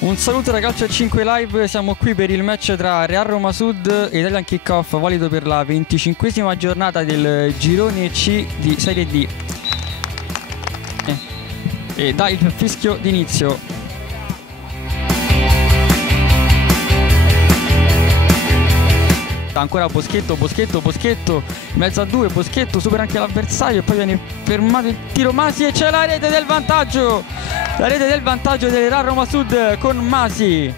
Un saluto da Calcio a 5 Live, siamo qui per il match tra Real Roma Sud e Italian Kickoff, valido per la 25esima giornata del girone C di Serie D. E dà il fischio d'inizio. Ancora Boschetto, in mezzo a due, Boschetto supera anche l'avversario e poi viene fermato il tiro Masi e c'è la rete del vantaggio! La rete del vantaggio del Real Roma Sud con Masi.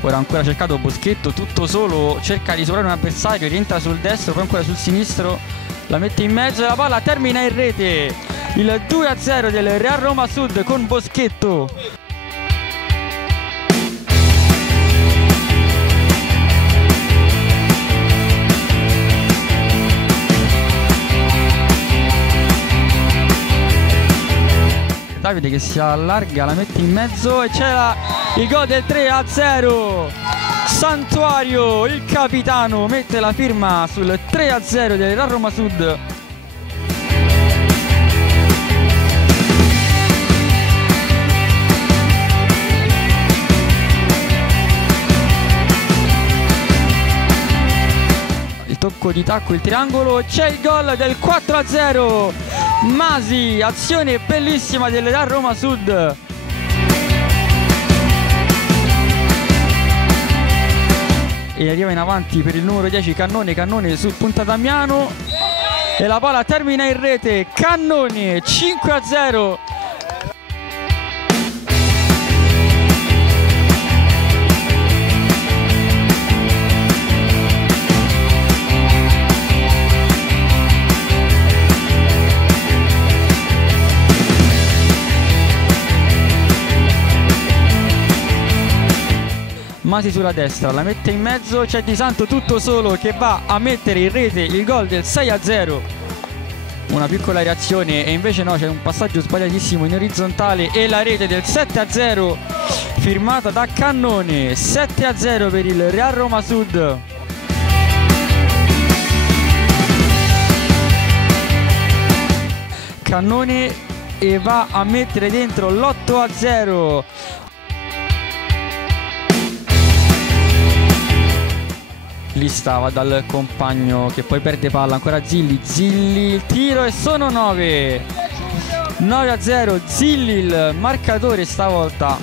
Ora ancora cercato Boschetto, tutto solo, cerca di superare un avversario, rientra sul destro, poi ancora sul sinistro, la mette in mezzo e la palla termina in rete. Il 2-0 del Real Roma Sud con Boschetto. Davide che si allarga, la mette in mezzo e c'è il gol del 3-0. Santuario, il capitano, mette la firma sul 3-0 del Real Roma Sud. Il tocco di tacco, il triangolo, c'è il gol del 4-0. Masi, azione bellissima del Real Roma Sud. E arriva in avanti per il numero 10 Cannone sul punta Damiano e la palla termina in rete. Cannone, 5-0. Masi sulla destra, la mette in mezzo, c'è Di Santo tutto solo che va a mettere in rete il gol del 6-0. Una piccola reazione e invece no, c'è un passaggio sbagliatissimo in orizzontale e la rete del 7-0 firmata da Cannone. 7-0 per il Real Roma Sud. Cannone e va a mettere dentro l'8-0. Lì stava dal compagno che poi perde palla, ancora Zilli, il tiro e sono 9-0, Zilli il marcatore stavolta.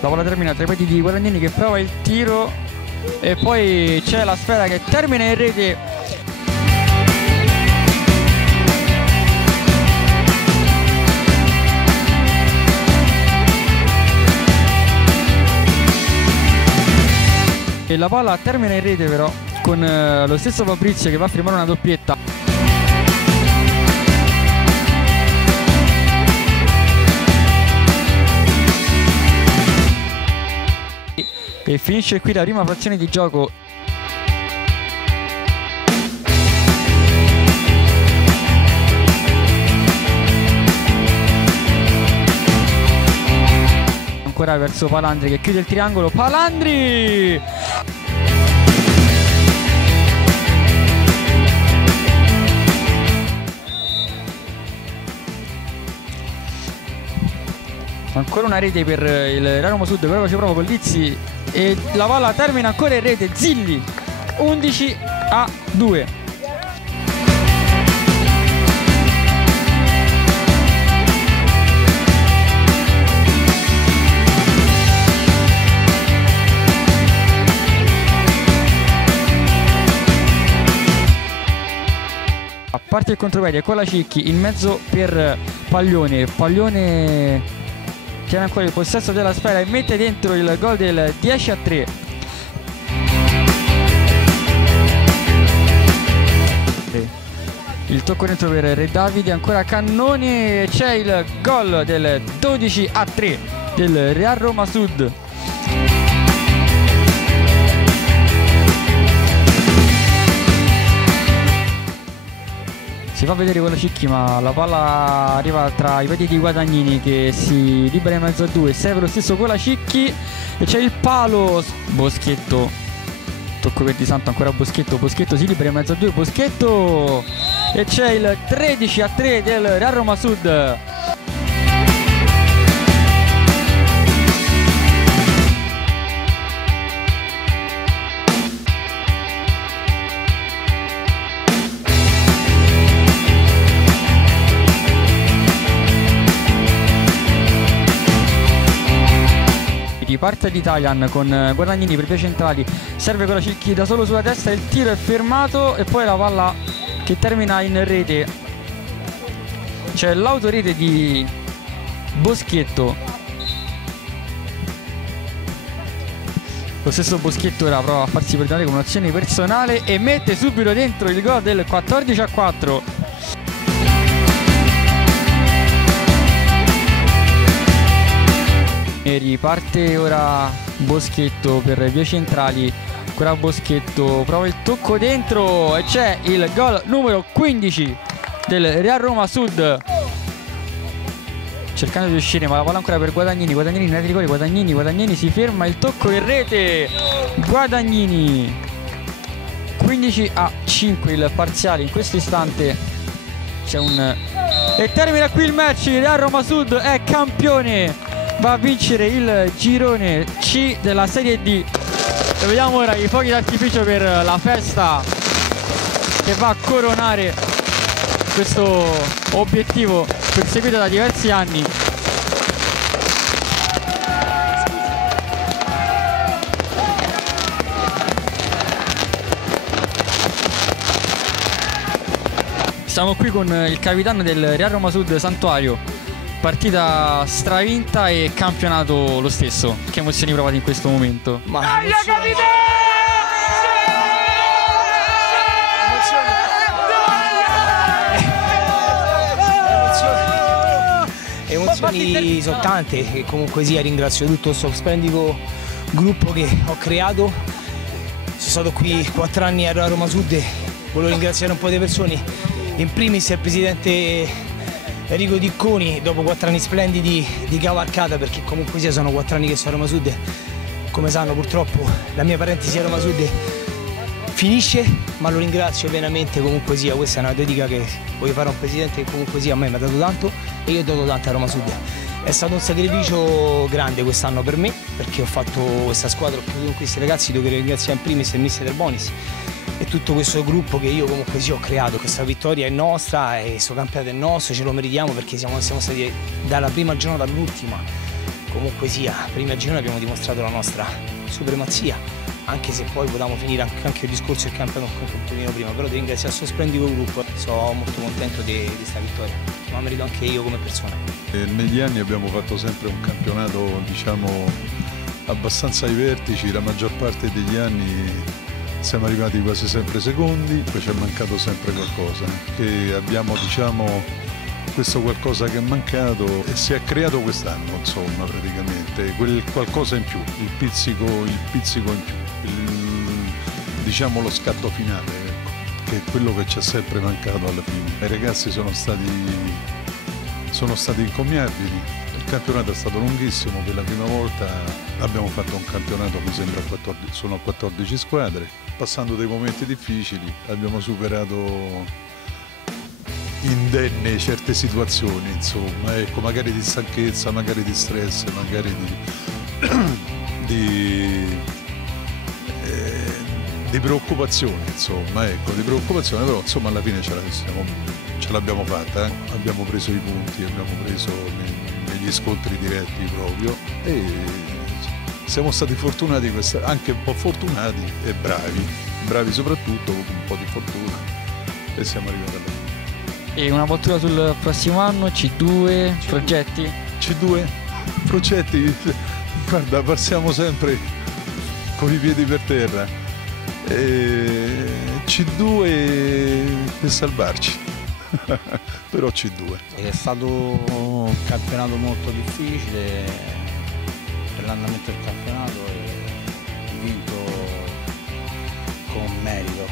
La palla termina tra i piedi di Guadagnini che prova il tiro e poi c'è la sfera che termina in rete. e la palla termina in rete però con lo stesso Fabrizio che va a firmare una doppietta. E finisce qui la prima frazione di gioco. Ancora verso Palandri che chiude il triangolo. Palandri! Ancora una rete per il Roma Sud, però ci prova con Lizzi e la palla termina ancora in rete. Zilli 11-2. A parte il contropiede con la Cicchi in mezzo per Paglione. Paglione tiene ancora il possesso della sfera e mette dentro il gol del 10-3. Il tocco dentro per Re Davide, ancora Cannoni e c'è il gol del 12-3 del Real Roma Sud. Si fa vedere con la Cicchi ma la palla arriva tra i piedi di Guadagnini che si libera in mezzo a due. Serve lo stesso con la Cicchi e c'è il palo. Boschetto, tocco per Di Santo, ancora Boschetto. Boschetto si libera in mezzo a due. Boschetto e c'è il 13-3 del Real Roma Sud. Parte l'Italian con Guadagnini per via centrali, serve con la Cicchi da solo sulla destra, il tiro è fermato e poi la palla che termina in rete. C'è l'autorete di Boschetto. Lo stesso Boschetto ora prova a farsi perdonare con un'azione personale e mette subito dentro il gol del 14-4. E riparte ora Boschetto per vie centrali, ancora Boschetto, prova il tocco dentro e c'è il gol numero 15 del Real Roma Sud. Cercando di uscire ma la palla ancora per Guadagnini, Guadagnini in rigore, Guadagnini si ferma, il tocco in rete, Guadagnini. 15-5 il parziale in questo istante. C'è un... e termina qui il match, il Real Roma Sud è campione. Va a vincere il girone C della Serie D. E vediamo ora i fuochi d'artificio per la festa che va a coronare questo obiettivo perseguito da diversi anni. Siamo qui con il capitano del Real Roma Sud, Santuario. Partita stravinta e campionato lo stesso. Che emozioni provate in questo momento? Emozioni sono tante e comunque sia ringrazio tutto questo splendido gruppo che ho creato. Sono stato qui 4 anni a Roma Sud e volevo ringraziare un po' di persone, in primis il presidente Enrico Dicconi, dopo 4 anni splendidi di cavalcata, perché comunque sia sono 4 anni che sono a Roma Sud. Come sanno purtroppo la mia parentesi a Roma Sud finisce, ma lo ringrazio pienamente. Comunque sia questa è una dedica che voglio fare a un presidente che comunque sia a me mi ha dato tanto e io ho dato tanto a Roma Sud. È stato un sacrificio grande quest'anno per me, perché ho fatto questa squadra, ho chiuso con questi ragazzi, devo ringraziare in primis il mister Del Bonis e tutto questo gruppo che io comunque sì ho creato. Questa vittoria è nostra e questo campionato è nostro, ce lo meritiamo perché siamo stati dalla prima giornata all'ultima, comunque sia, prima girone abbiamo dimostrato la nostra supremazia, anche se poi potevamo finire anche il discorso del campionato un pochino prima, però ti ringrazio a questo splendido gruppo, sono molto contento di questa vittoria, ma merito anche io come persona. Negli anni abbiamo fatto sempre un campionato, diciamo, abbastanza ai vertici, la maggior parte degli anni siamo arrivati quasi sempre secondi, poi ci è mancato sempre qualcosa, che abbiamo, diciamo, questo qualcosa che è mancato e si è creato quest'anno, insomma, praticamente, quel qualcosa in più, il pizzico in più, diciamo lo scatto finale, ecco, che è quello che ci è sempre mancato alla fine. I ragazzi sono stati incommiabili. Il campionato è stato lunghissimo, per la prima volta abbiamo fatto un campionato, mi sembra, sono 14 squadre, passando dei momenti difficili, abbiamo superato indenne certe situazioni, insomma, ecco, magari di stanchezza, magari di stress, magari di preoccupazione, insomma, ecco, di preoccupazione, però insomma alla fine ce l'abbiamo fatta, abbiamo preso i punti, abbiamo preso negli scontri diretti proprio e siamo stati fortunati, anche un po' fortunati e bravi soprattutto, con un po' di fortuna, e siamo arrivati alla fine. E una battuta sul prossimo anno, C2, progetti? C2, progetti, guarda, passiamo sempre con i piedi per terra, C2 per salvarci. Però C2 è stato un campionato molto difficile per l'andamento del campionato e vinto con merito,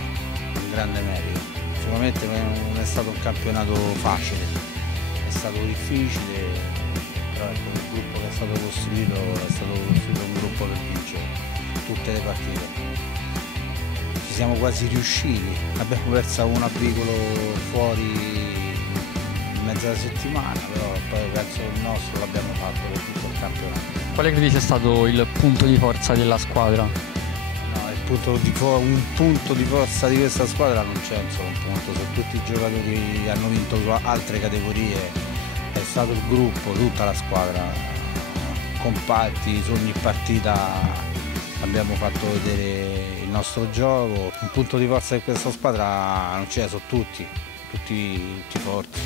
con grande merito. Sicuramente non è stato un campionato facile, è stato difficile, però ecco, il gruppo che è stato costruito un gruppo che vince tutte le partite. Ci siamo quasi riusciti, abbiamo perso una a Vicolo fuori in mezza settimana, però poi penso che il nostro l'abbiamo fatto per tutto il campionato. Quale credi sia stato il punto di forza della squadra? No, un punto di forza di questa squadra non c'è un solo punto, se tutti i giocatori hanno vinto altre categorie, è stato il gruppo, tutta la squadra, compatti, su ogni partita abbiamo fatto vedere il nostro gioco. Un punto di forza di questa squadra non c'è, sono tutti forti.